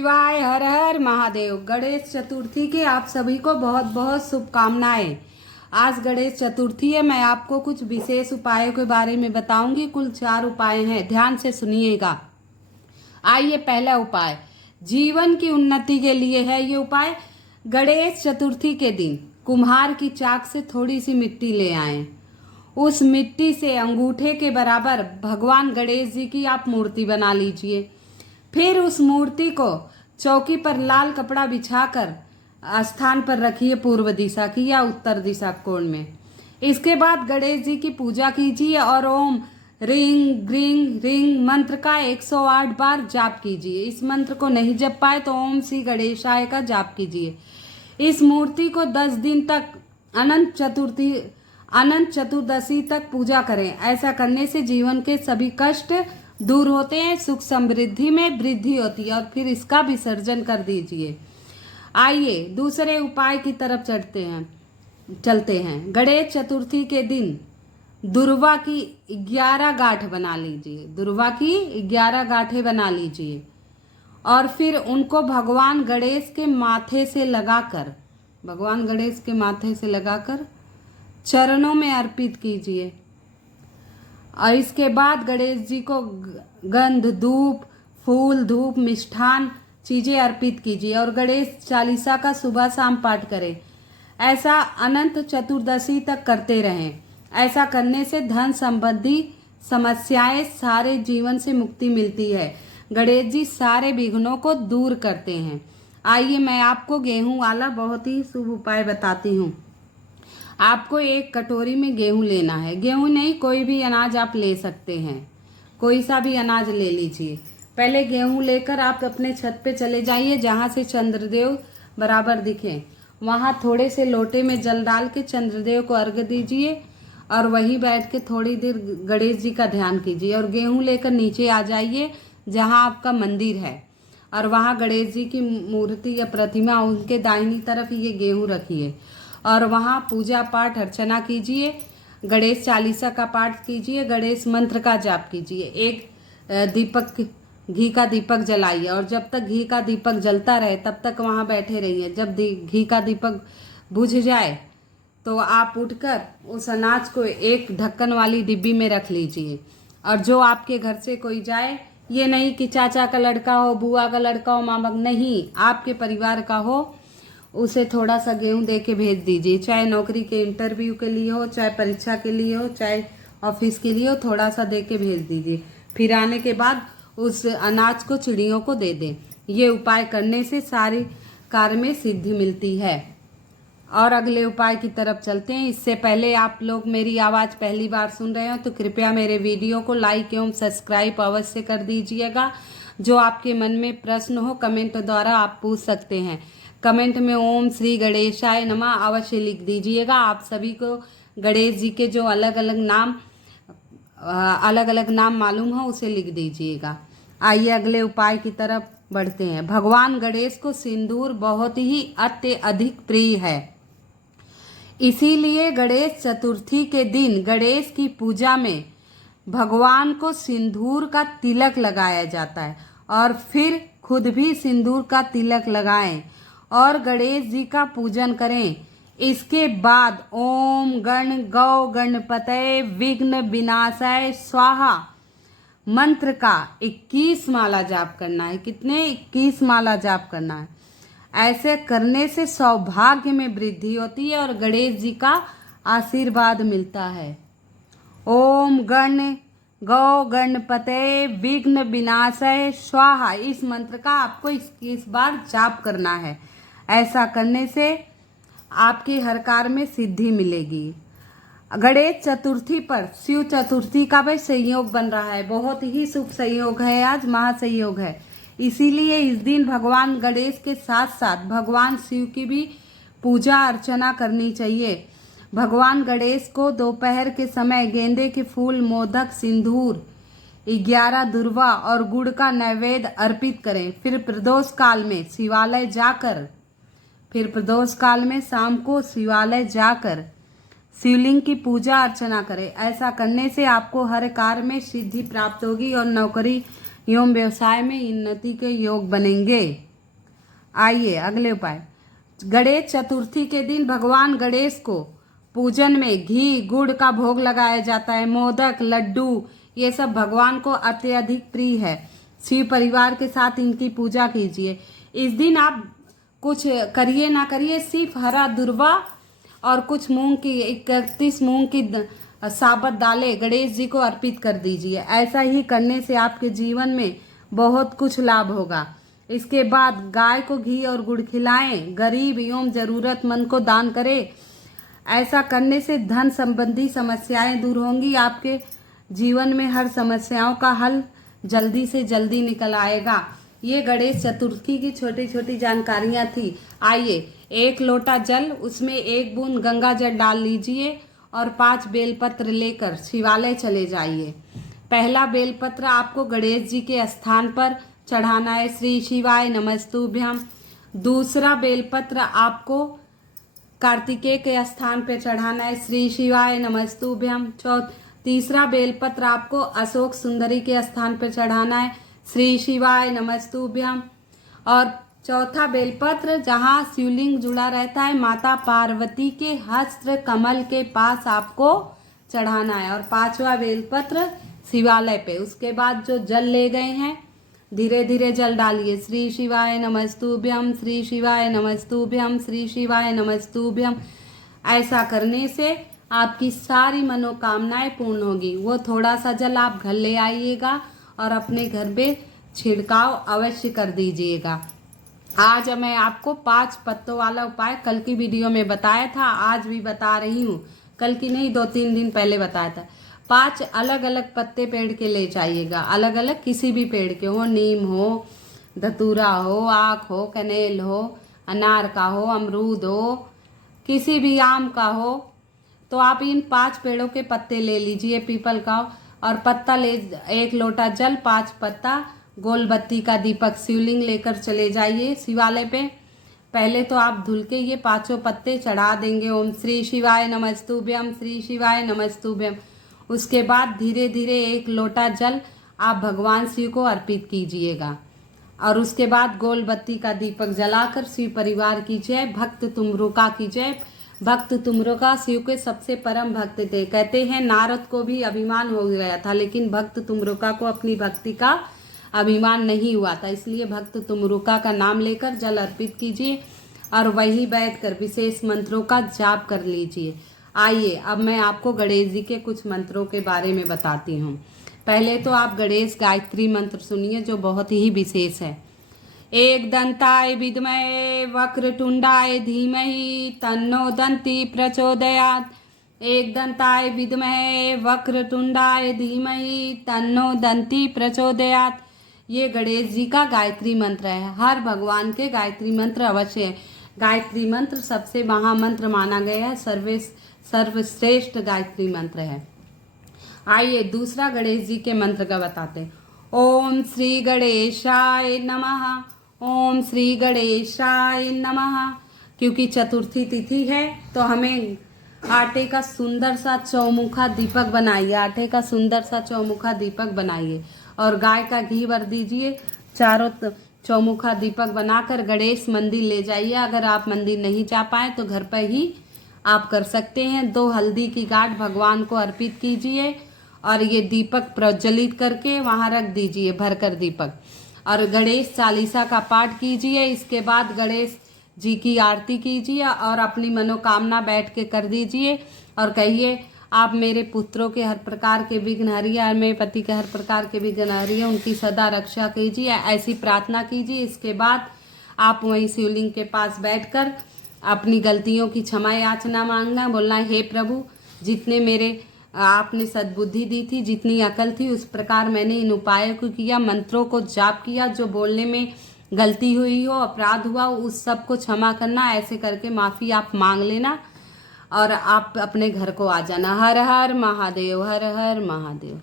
शिवाय हर हर महादेव। गणेश चतुर्थी के आप सभी को बहुत बहुत शुभकामनाएं। आज गणेश चतुर्थी है। मैं आपको कुछ विशेष उपायों के बारे में बताऊंगी। कुल 4 उपाय हैं, ध्यान से सुनिएगा। आइए, पहला उपाय जीवन की उन्नति के लिए है। ये उपाय गणेश चतुर्थी के दिन कुम्हार की चाक से थोड़ी सी मिट्टी ले आएं। उस मिट्टी से अंगूठे के बराबर भगवान गणेश जी की आप मूर्ति बना लीजिए। फिर उस मूर्ति को चौकी पर लाल कपड़ा बिछाकर स्थान पर रखिए, पूर्व दिशा की या उत्तर दिशा कोण में। इसके बाद गणेश जी की पूजा कीजिए और ओम रिंग ग्रिंग रिंग मंत्र का 108 बार जाप कीजिए। इस मंत्र को नहीं जप पाए तो ओम श्री गणेशाय का जाप कीजिए। इस मूर्ति को 10 दिन तक अनंत चतुर्दशी तक पूजा करें। ऐसा करने से जीवन के सभी कष्ट दूर होते हैं, सुख समृद्धि में वृद्धि होती है। और फिर इसका विसर्जन कर दीजिए। आइए दूसरे उपाय की तरफ चलते हैं। गणेश चतुर्थी के दिन दुर्वा की 11 गांठ बना लीजिए। दुर्वा की 11 गांठें बना लीजिए और फिर उनको भगवान गणेश के माथे से लगाकर चरणों में अर्पित कीजिए। और इसके बाद गणेश जी को गंध, धूप, फूल, धूप, मिष्ठान चीजें अर्पित कीजिए और गणेश चालीसा का सुबह शाम पाठ करें। ऐसा अनंत चतुर्दशी तक करते रहें। ऐसा करने से धन संबंधी समस्याएं, सारे जीवन से मुक्ति मिलती है। गणेश जी सारे विघ्नों को दूर करते हैं। आइए, मैं आपको गेहूं वाला बहुत ही शुभ उपाय बताती हूँ। आपको एक कटोरी में गेहूं लेना है। गेहूं नहीं, कोई भी अनाज आप ले सकते हैं। कोई सा भी अनाज ले लीजिए। पहले गेहूं लेकर आप अपने छत पे चले जाइए, जहां से चंद्रदेव बराबर दिखें। वहां थोड़े से लोटे में जल डाल के चंद्रदेव को अर्घ्य दीजिए और वहीं बैठ के थोड़ी देर गणेश जी का ध्यान कीजिए। और गेहूं लेकर नीचे आ जाइए जहां आपका मंदिर है और वहां गणेश जी की मूर्ति या प्रतिमा, उनके दाहिनी तरफ ये गेहूं रखिए और वहाँ पूजा पाठ अर्चना कीजिए। गणेश चालीसा का पाठ कीजिए, गणेश मंत्र का जाप कीजिए। एक घी का दीपक जलाइए और जब तक घी का दीपक जलता रहे तब तक वहाँ बैठे रहिए। जब घी का दीपक बुझ जाए तो आप उठकर उस अनाज को एक ढक्कन वाली डिब्बी में रख लीजिए। और जो आपके घर से कोई जाए, ये नहीं कि चाचा का लड़का हो, बुआ का लड़का हो, मामा नहीं, आपके परिवार का हो, उसे थोड़ा सा गेहूं दे के भेज दीजिए। चाहे नौकरी के इंटरव्यू के लिए हो, चाहे परीक्षा के लिए हो, चाहे ऑफिस के लिए हो, थोड़ा सा दे के भेज दीजिए। फिर आने के बाद उस अनाज को चिड़ियों को दे दें। ये उपाय करने से सारे कार्य में सिद्धि मिलती है। और अगले उपाय की तरफ चलते हैं। इससे पहले आप लोग मेरी आवाज़ पहली बार सुन रहे हो तो कृपया मेरे वीडियो को लाइक एवं सब्सक्राइब अवश्य कर दीजिएगा। जो आपके मन में प्रश्न हो कमेंट द्वारा आप पूछ सकते हैं। कमेंट में ओम श्री गणेशाय नमः अवश्य लिख दीजिएगा। आप सभी को गणेश जी के जो अलग अलग नाम मालूम हो उसे लिख दीजिएगा। आइए अगले उपाय की तरफ बढ़ते हैं। भगवान गणेश को सिंदूर बहुत ही अत्यधिक प्रिय है। इसीलिए गणेश चतुर्थी के दिन गणेश की पूजा में भगवान को सिंदूर का तिलक लगाया जाता है और फिर खुद भी सिंदूर का तिलक लगाएं और गणेश जी का पूजन करें। इसके बाद ओम गण गौ गणपतये विघ्न विनाशाय स्वाहा मंत्र का 21 माला जाप करना है। कितने? 21 माला जाप करना है। ऐसे करने से सौभाग्य में वृद्धि होती है और गणेश जी का आशीर्वाद मिलता है। ओम गण गौ गणपतये विघ्न विनाशाय स्वाहा, इस मंत्र का आपको 21 बार जाप करना है। ऐसा करने से आपके हर कार्य में सिद्धि मिलेगी। गणेश चतुर्थी पर शिव चतुर्थी का भी संयोग बन रहा है। बहुत ही शुभ संयोग है, आज महासंयोग है। इसीलिए इस दिन भगवान गणेश के साथ साथ भगवान शिव की भी पूजा अर्चना करनी चाहिए। भगवान गणेश को दोपहर के समय गेंदे के फूल, मोदक, सिंदूर, 11 दुर्वा और गुड़ का नैवेद्य अर्पित करें। फिर प्रदोष काल में शाम को शिवालय जाकर शिवलिंग की पूजा अर्चना करें। ऐसा करने से आपको हर कार्य में सिद्धि प्राप्त होगी और नौकरी एवं व्यवसाय में उन्नति के योग बनेंगे। आइए अगले उपाय। गणेश चतुर्थी के दिन भगवान गणेश को पूजन में घी गुड़ का भोग लगाया जाता है। मोदक लड्डू ये सब भगवान को अत्यधिक प्रिय है। शिव परिवार के साथ इनकी पूजा कीजिए। इस दिन आप कुछ करिए ना करिए, सिर्फ हरा दुर्वा और कुछ मूंग की 31 मूंग की साबुत दालें गणेश जी को अर्पित कर दीजिए। ऐसा ही करने से आपके जीवन में बहुत कुछ लाभ होगा। इसके बाद गाय को घी और गुड़ खिलाएं। गरीब एवं जरूरतमंद को दान करें। ऐसा करने से धन संबंधी समस्याएं दूर होंगी। आपके जीवन में हर समस्याओं का हल जल्दी से जल्दी निकल आएगा। ये गणेश चतुर्थी की छोटी छोटी जानकारियां थी। आइए 1 लोटा जल, उसमें 1 बूंद गंगा जल डाल लीजिए और 5 बेलपत्र लेकर शिवालय चले जाइए। पहला बेलपत्र आपको गणेश जी के स्थान पर चढ़ाना है, श्री शिवाय नमस्तुभ्यम। दूसरा बेलपत्र आपको कार्तिकेय के स्थान पर चढ़ाना है, श्री शिवाय नमस्तुभ्यम। तीसरा बेलपत्र आपको अशोक सुंदरी के स्थान पर चढ़ाना है, श्री शिवाय नमस्तुभ्यम। और चौथा बेलपत्र जहाँ शिवलिंग जुड़ा रहता है माता पार्वती के हस्त कमल के पास आपको चढ़ाना है। और 5वां बेलपत्र शिवालय पे। उसके बाद जो जल ले गए हैं धीरे धीरे जल डालिए, श्री शिवाय नमस्तुभ्यम, श्री शिवाय नमस्तुभ्यम, श्री शिवाय नमस्तुभ्यम। ऐसा करने से आपकी सारी मनोकामनाएं पूर्ण होगी। वो थोड़ा सा जल आप घर ले आइएगा और अपने घर पे छिड़काव अवश्य कर दीजिएगा। आज मैं आपको 5 पत्तों वाला उपाय कल की वीडियो में बताया था, आज भी बता रही हूँ। कल की नहीं, 2-3 दिन पहले बताया था। 5 अलग अलग पत्ते पेड़ के ले जाइएगा। अलग अलग किसी भी पेड़ के हो, नीम हो, धतूरा हो, आक हो, कनेल हो, अनार का हो, अमरूद हो, किसी भी आम का हो। तो आप इन 5 पेड़ों के पत्ते ले लीजिए, पीपल का हो, और पत्ता ले 1 लोटा जल, 5 पत्ता, गोल बत्ती का दीपक, शिवलिंग लेकर चले जाइए शिवालय पे। पहले तो आप धुल के ये 5 पत्ते चढ़ा देंगे, ओम श्री शिवाय नमस्तुभ्यम, श्री शिवाय नमस्तुभ्यम। उसके बाद धीरे धीरे 1 लोटा जल आप भगवान शिव को अर्पित कीजिएगा। और उसके बाद गोल बत्ती का दीपक जलाकर शिव परिवार की जय, भक्त तुमरुका की जय। भक्त तुमरुका शिव के सबसे परम भक्त थे। कहते हैं नारद को भी अभिमान हो गया था, लेकिन भक्त तुमरुका को अपनी भक्ति का अभिमान नहीं हुआ था। इसलिए भक्त तुमरुका का नाम लेकर जल अर्पित कीजिए और वहीं बैठकर विशेष मंत्रों का जाप कर लीजिए। आइए अब मैं आपको गणेश जी के कुछ मंत्रों के बारे में बताती हूँ। पहले तो आप गणेश गायत्री मंत्र सुनिए जो बहुत ही विशेष है। एक दंताय विद्महे वक्रतुंडाय धीमहि तन्नो दंती प्रचोदयात्। एक दंताय विद्महे वक्रतुंडाय धीमहि तन्नो दंती प्रचोदयात्। ये गणेश जी का गायत्री मंत्र है। हर भगवान के गायत्री मंत्र अवश्य है। गायत्री मंत्र सबसे महामंत्र माना गया है, सर्वश्रेष्ठ गायत्री मंत्र है। आइए दूसरा गणेश जी के मंत्र का बताते हैं। ओम श्री गणेशाय नमः, ओम श्री गणेशाय नमः। क्योंकि चतुर्थी तिथि है तो हमें आटे का सुंदर सा चौमुखा दीपक बनाइए। आटे का सुंदर सा चौमुखा दीपक बनाइए और गाय का घी भर दीजिए। चारों चौमुखा दीपक बनाकर गणेश मंदिर ले जाइए। अगर आप मंदिर नहीं जा पाए तो घर पर ही आप कर सकते हैं। 2 हल्दी की गांठ भगवान को अर्पित कीजिए और ये दीपक प्रज्वलित करके वहाँ रख दीजिए भरकर दीपक। और गणेश चालीसा का पाठ कीजिए। इसके बाद गणेश जी की आरती कीजिए और अपनी मनोकामना बैठ के कर दीजिए और कहिए आप मेरे पुत्रों के हर प्रकार के विघ्न हरिए, मेरे पति के हर प्रकार के विघ्न हरिए, उनकी सदा रक्षा कीजिए, ऐसी प्रार्थना कीजिए। इसके बाद आप वहीं शिवलिंग के पास बैठकर अपनी गलतियों की क्षमा याचना मांगना, बोलना हे प्रभु जितने मेरे आपने सद्बुद्धि दी थी, जितनी अकल थी, उस प्रकार मैंने इन उपायों को किया, मंत्रों को जाप किया, जो बोलने में गलती हुई हो, अपराध हुआ, उस सब को क्षमा करना। ऐसे करके माफ़ी आप मांग लेना और आप अपने घर को आ जाना। हर हर महादेव, हर हर महादेव।